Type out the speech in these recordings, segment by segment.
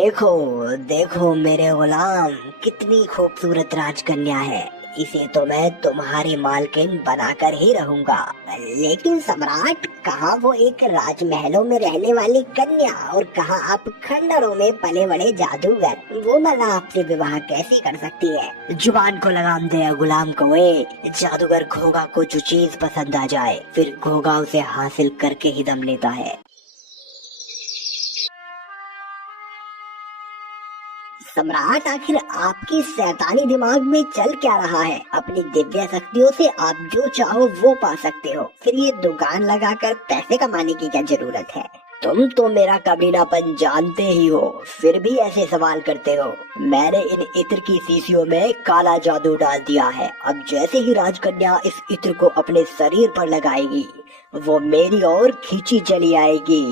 देखो देखो मेरे गुलाम, कितनी खूबसूरत राजकन्या है। इसे तो मैं तुम्हारी मालकिन बनाकर ही रहूंगा। लेकिन सम्राट, कहाँ वो एक राजमहलों में रहने वाली कन्या और कहाँ आप खंडरों में पले बड़े जादूगर। वो मला आपसे विवाह कैसे कर सकती है? जुबान को लगाम दे गुलाम को। जादूगर घोगा को जो चीज पसंद आ जाए फिर घोगा उसे हासिल करके ही दम लेता है। सम्राट, आखिर आपकी शैतानी दिमाग में चल क्या रहा है? अपनी दिव्य शक्तियों से आप जो चाहो वो पा सकते हो, फिर ये दुकान लगाकर पैसे कमाने की क्या जरूरत है? तुम तो मेरा कमीनापन जानते ही हो, फिर भी ऐसे सवाल करते हो। मैंने इन इत्र की शीशियों में काला जादू डाल दिया है। अब जैसे ही राजकन्या इस इत्र को अपने शरीर पर लगाएगी, वो मेरी ओर खींची चली आएगी।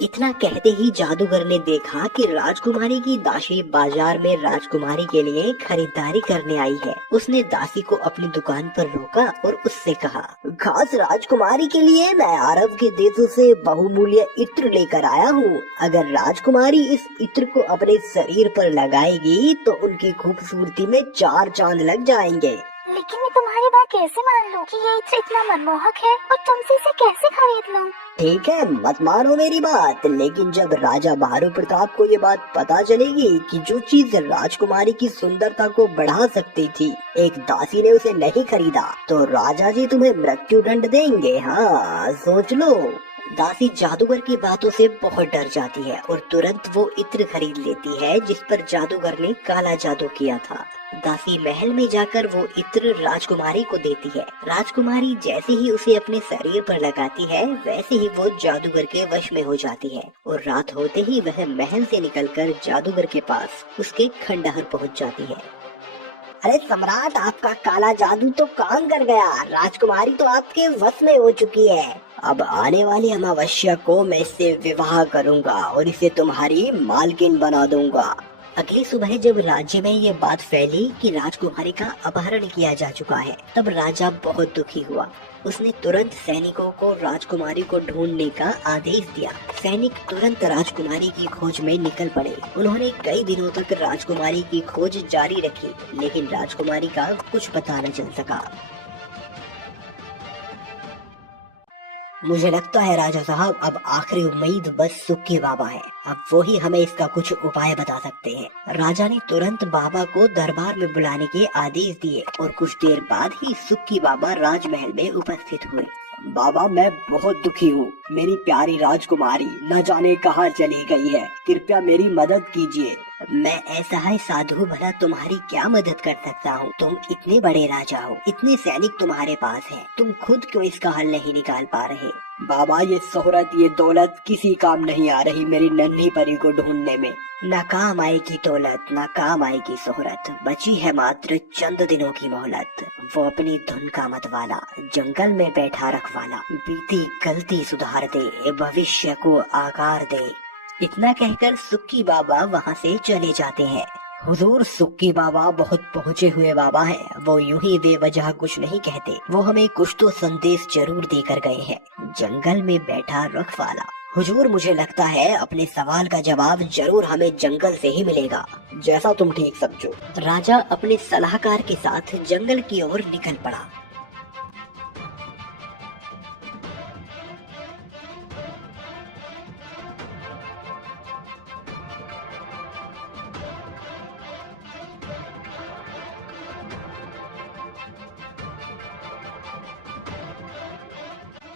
इतना कहते ही जादूगर ने देखा कि राजकुमारी की दासी बाजार में राजकुमारी के लिए खरीदारी करने आई है। उसने दासी को अपनी दुकान पर रोका और उससे कहा, खास राजकुमारी के लिए मैं अरब के देशों से बहुमूल्य इत्र लेकर आया हूँ। अगर राजकुमारी इस इत्र को अपने शरीर पर लगाएगी तो उनकी खूबसूरती में 4 चांद लग जाएंगे। लेकिन मैं तुम्हारी बात कैसे मान लूं कि ये इत्र इतना मनमोहक है और तुमसे इसे कैसे खरीद लूं? ठीक है, मत मानो मेरी बात, लेकिन जब राजा बहादुर प्रताप को ये बात पता चलेगी कि जो चीज राजकुमारी की सुंदरता को बढ़ा सकती थी एक दासी ने उसे नहीं खरीदा, तो राजा जी तुम्हें मृत्यु दंड देंगे। हाँ, सोच लो। दासी जादूगर की बातों से बहुत डर जाती है और तुरंत वो इत्र खरीद लेती है जिस पर जादूगर ने काला जादू किया था। दासी महल में जाकर वो इत्र राजकुमारी को देती है। राजकुमारी जैसे ही उसे अपने शरीर पर लगाती है वैसे ही वो जादूगर के वश में हो जाती है और रात होते ही वह महल से निकलकर जादूगर के पास उसके खंडहर पहुंच जाती है। अरे सम्राट, आपका काला जादू तो काम कर गया। राजकुमारी तो आपके वश में हो चुकी है। अब आने वाली अमावस्या को मैं इससे विवाह करूंगा और इसे तुम्हारी मालकिन बना दूंगा। अगली सुबह जब राज्य में ये बात फैली कि राजकुमारी का अपहरण किया जा चुका है, तब राजा बहुत दुखी हुआ। उसने तुरंत सैनिकों को राजकुमारी को ढूंढने का आदेश दिया। सैनिक तुरंत राजकुमारी की खोज में निकल पड़े। उन्होंने कई दिनों तक राजकुमारी की खोज जारी रखी, लेकिन राजकुमारी का कुछ पता न चल सका। मुझे लगता है राजा साहब, अब आखिरी उम्मीद बस सुक्की बाबा है। अब वो ही हमें इसका कुछ उपाय बता सकते हैं। राजा ने तुरंत बाबा को दरबार में बुलाने के आदेश दिए और कुछ देर बाद ही सुक्की बाबा राजमहल में उपस्थित हुए। बाबा, मैं बहुत दुखी हूँ। मेरी प्यारी राजकुमारी न जाने कहाँ चली गई है। कृपया मेरी मदद कीजिए। मैं ऐसा है साधु भला तुम्हारी क्या मदद कर सकता हूँ? तुम इतने बड़े राजा हो, इतने सैनिक तुम्हारे पास हैं, तुम खुद क्यों इसका हल नहीं निकाल पा रहे? बाबा, ये शोहरत, ये दौलत किसी काम नहीं आ रही मेरी नन्ही परी को ढूंढने में। न काम आएगी दौलत, न काम आएगी शोहरत, बची है मात्र चंद दिनों की मोहलत। वो अपनी धुन का मतवाला, जंगल में बैठा रखवाला, बीती गलती सुधार दे, भविष्य को आकार दे। इतना कहकर सुक्की बाबा वहाँ से चले जाते हैं। हुजूर, सुक्की बाबा बहुत पहुँचे हुए बाबा हैं। वो यूं ही बेवजह कुछ नहीं कहते, वो हमें कुछ तो संदेश जरूर देकर गए हैं। जंगल में बैठा रखवाला। हुजूर, मुझे लगता है अपने सवाल का जवाब जरूर हमें जंगल से ही मिलेगा। जैसा तुम ठीक समझो। राजा अपने सलाहकार के साथ जंगल की ओर निकल पड़ा।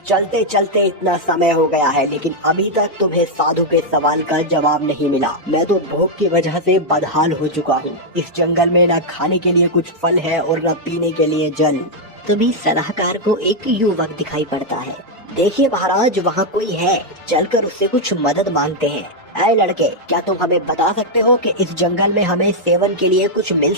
चलते चलते इतना समय हो गया है, लेकिन अभी तक तुम्हें साधु के सवाल का जवाब नहीं मिला। मैं तो भूख की वजह से बदहाल हो चुका हूँ। इस जंगल में न खाने के लिए कुछ फल है और न पीने के लिए जल। तभी सलाहकार को एक युवक दिखाई पड़ता है। देखिए महाराज, वहाँ कोई है, चलकर उससे कुछ मदद मांगते हैं। ऐ लड़के, क्या तुम हमें बता सकते हो कि इस जंगल में हमें सेवन के लिए कुछ मिल